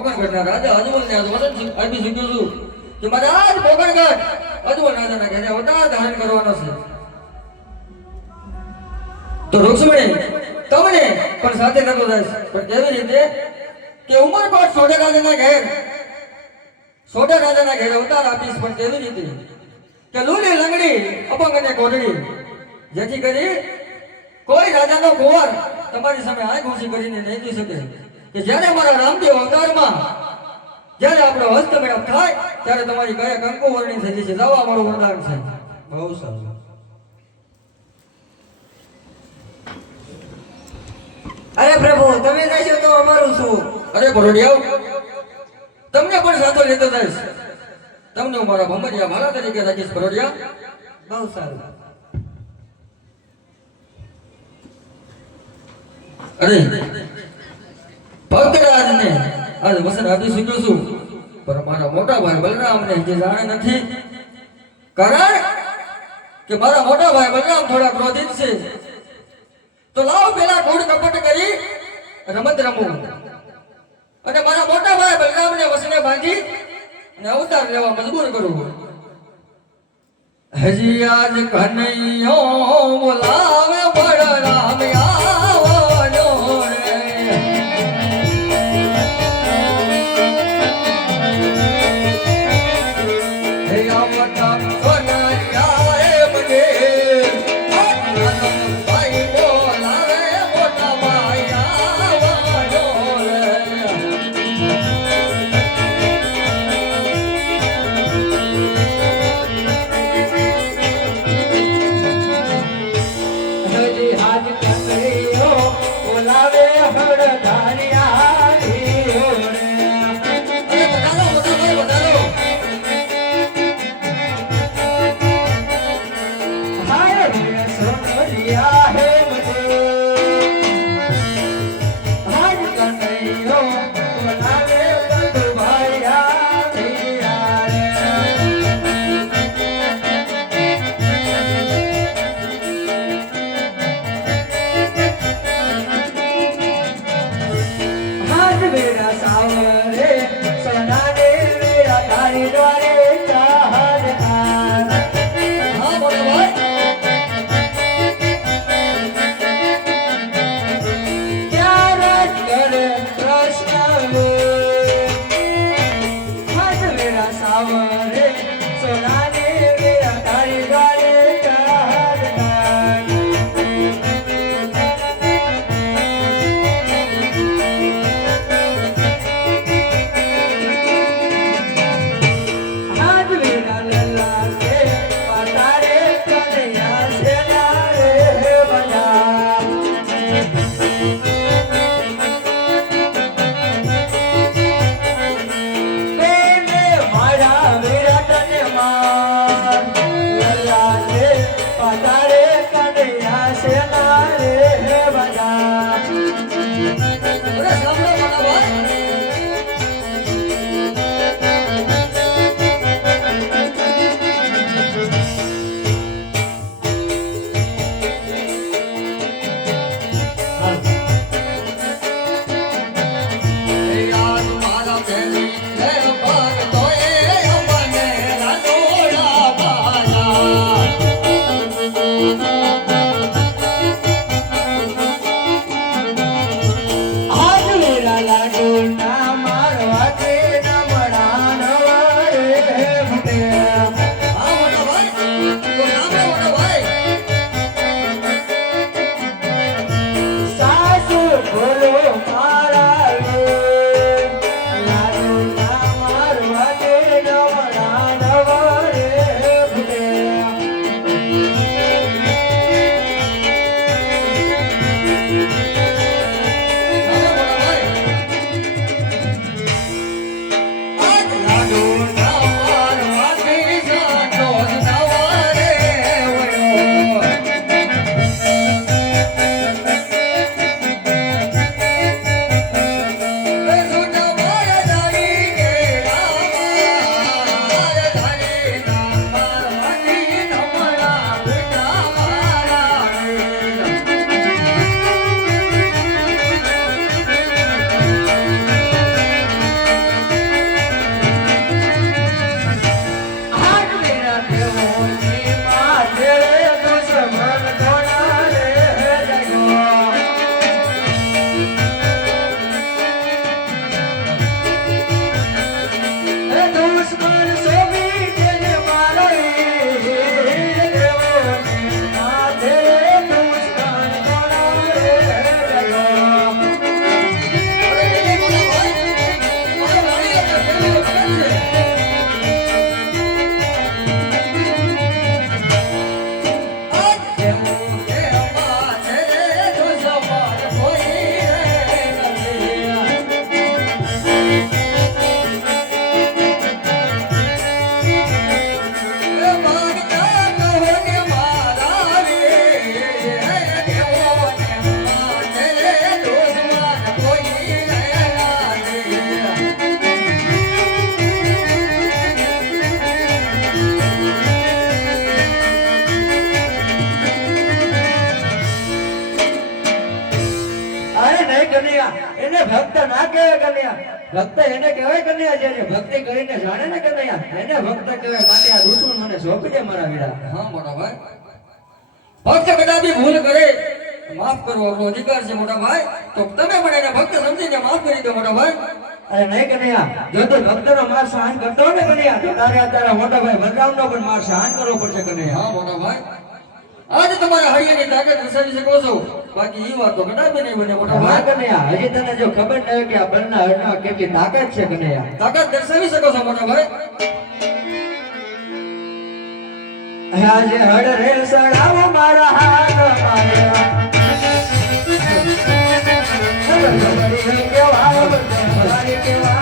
પોકણગઢના રાજા અજમલને આજ વચન આપી શક્યો છું કે મારે આજ પોકણગઢ અજમલ રાજાના ઘરે અવતાર ધારણ કરવાનો છે. તો રૂક્ષ્મણી તમને પણ સાથે નતો જઈશ, પણ કેવી રીતે કે ઉમરકોટ સોઢા રાજાના ઘેર અવતાર આપીશ, પણ કેવી રીતે કે લૂલી લંગડી અપંગ અને કોઢડી, જેથી કરી કોઈ રાજાનો કુંવર તમારી સામે આંખ ઊંચી કરીને નહીં જોઈ શકે કે જ્યારે મારા રામદેવ અવતારમાં જ્યારે આપણો હસ્તમેળાપ થાય ત્યારે તમારી કયા કંકુ વર્ણી થઈ જશે. જાઓ, અમારું વરદાન છે. બહુ સારું. અરે પ્રભુ, તમે કહેશો તો અમારું શું? અરે ભરોડિયા, તમને પણ સાથો લેતો જઈશ. તમને હું મારા ભમરિયા મારા તરીકે રાખીશ. ભરોડિયા, બહુ સારું. અરે ભક્તરાજને આજ વસન આપી શક્યો છું, પણ મારા મોટા ભાઈ બલરામને જે જાણે નથી. કારણ કે મારા મોટા ભાઈ બલરામ થોડા ક્રોધિત છે. તો લાવ પેલા કૂડ કપટ કરી રમત રમું અને મારા મોટા ભાઈ બલરામને વસને બાંધી અને અવતાર લેવા મજબૂર કરું. હજી આજ કનૈયો બોલાવે બલરામ આવજો રે. હે આવતા કનૈયા એ મને ભાઈ બોલાવે મોટા ભાઈ આવજો રે. હજી આજ કનૈયો બોલાવે હળધારિયા રે. અરે બતાલો મોટા ભાઈ બતાલો. હાય રે સોનરિયા હે મને. આજ કનૈયો બોલાવે બંધુભાઈયા થયા રે. હાથ વેરા સાવરે સોનાને વેરા તારી દ્વારે ચાહર કાર. હા મોટા ભાઈ. ત્યાર જ કરે કૃષ્ણ વે. હાથ વેરા સાવરે સોનાને વેરા તારી દ્વારે ચાહર કાર. હાથ વેરા લલ્લા કે પાતારે કનૈયા સેના રે બધા. બેને મારા વિરાટને માર. લલ્લા કે પાતારે કનૈયા સેના રે બધા. અરે સાંભળો મોટા ભાઈ. યાદ મારા બેની હે ભગતોએ અમને રાતોડા કનૈયા. ભક્ત એને કહેવાય કનૈયા, જેને ભક્તિ કરીને જાણે ને કનૈયા, એને ભક્ત કહેવાય. માટે આ દુશ્મન મને સોંપી દે મારા વીરા. હા મોટા ભાઈ, ભક્ત કદાપી ભૂલ કરે માફ કરવો આપણો અધિકાર છે મોટા ભાઈ. તો તમે મને એને ભક્ત સમજીને માફ કરી દો મોટા ભાઈ. અરે નહીં કનૈયા, જો તું ભક્તનો માર સહન કરતો હોય ને કનૈયા, તો તારે તારા મોટા ભાઈ બલરામનો પણ માર સહન કરવો પડશે કનૈયા. હા મોટા ભાઈ, આજે તમારા હળિયાની તાકાત દર્શાવી શકો છો, બાકી એ વાત તો કદાપી નહીં બને મોટા હા ભાઈ. કનૈયા, હજી તને જો ખબર ન હોય કે આ બલના હળમાં કેટલી તાકાત છે કનૈયા. તાકાત દર્શાવી શકો છો મોટા ભાઈ. આજે હળ રે સડાવો મારા હાથ મારે કેવા